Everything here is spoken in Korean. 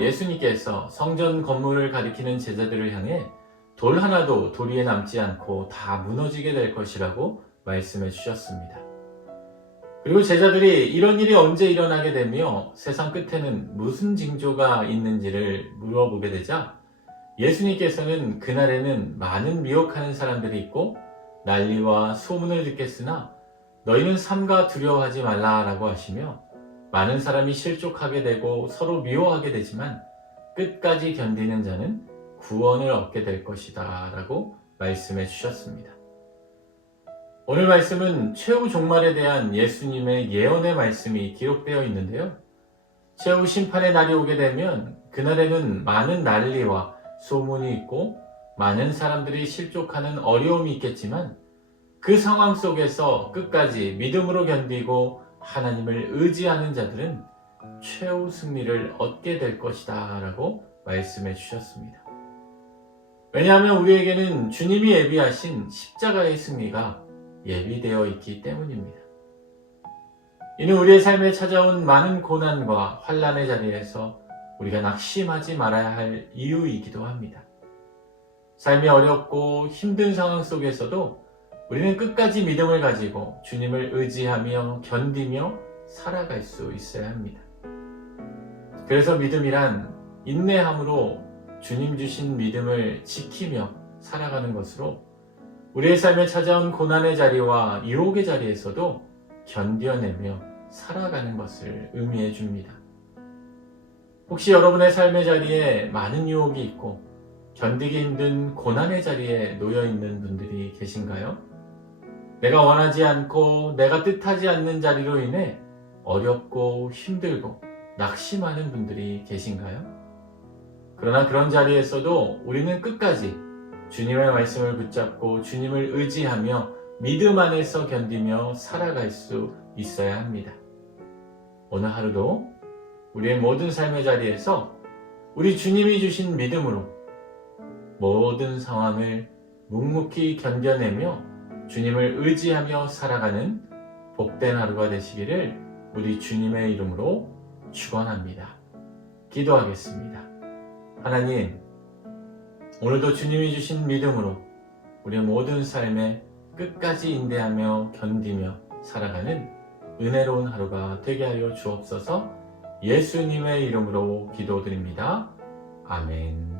예수님께서 성전 건물을 가리키는 제자들을 향해 돌 하나도 돌 위에 남지 않고 다 무너지게 될 것이라고 말씀해 주셨습니다. 그리고 제자들이 이런 일이 언제 일어나게 되며 세상 끝에는 무슨 징조가 있는지를 물어보게 되자 예수님께서는 그날에는 많은 미혹하는 사람들이 있고 난리와 소문을 듣겠으나 너희는 삼가 두려워하지 말라라고 하시며 많은 사람이 실족하게 되고 서로 미워하게 되지만 끝까지 견디는 자는 구원을 얻게 될 것이다 라고 말씀해 주셨습니다. 오늘 말씀은 최후 종말에 대한 예수님의 예언의 말씀이 기록되어 있는데요. 최후 심판의 날이 오게 되면 그날에는 많은 난리와 소문이 있고 많은 사람들이 실족하는 어려움이 있겠지만 그 상황 속에서 끝까지 믿음으로 견디고 하나님을 의지하는 자들은 최후 승리를 얻게 될 것이다 라고 말씀해 주셨습니다. 왜냐하면 우리에게는 주님이 예비하신 십자가의 승리가 예비되어 있기 때문입니다. 이는 우리의 삶에 찾아온 많은 고난과 환란의 자리에서 우리가 낙심하지 말아야 할 이유이기도 합니다. 삶이 어렵고 힘든 상황 속에서도 우리는 끝까지 믿음을 가지고 주님을 의지하며 견디며 살아갈 수 있어야 합니다. 그래서 믿음이란 인내함으로 주님 주신 믿음을 지키며 살아가는 것으로 우리의 삶에 찾아온 고난의 자리와 유혹의 자리에서도 견뎌내며 살아가는 것을 의미해 줍니다. 혹시 여러분의 삶의 자리에 많은 유혹이 있고 견디기 힘든 고난의 자리에 놓여 있는 분들이 계신가요? 내가 원하지 않고 내가 뜻하지 않는 자리로 인해 어렵고 힘들고 낙심하는 분들이 계신가요? 그러나 그런 자리에서도 우리는 끝까지 주님의 말씀을 붙잡고 주님을 의지하며 믿음 안에서 견디며 살아갈 수 있어야 합니다. 오늘 하루도 우리의 모든 삶의 자리에서 우리 주님이 주신 믿음으로 모든 상황을 묵묵히 견뎌내며 주님을 의지하며 살아가는 복된 하루가 되시기를 우리 주님의 이름으로 축원합니다. 기도하겠습니다. 하나님, 오늘도 주님이 주신 믿음으로 우리의 모든 삶에 끝까지 인내하며 견디며 살아가는 은혜로운 하루가 되게 하여 주옵소서 예수님의 이름으로 기도드립니다. 아멘.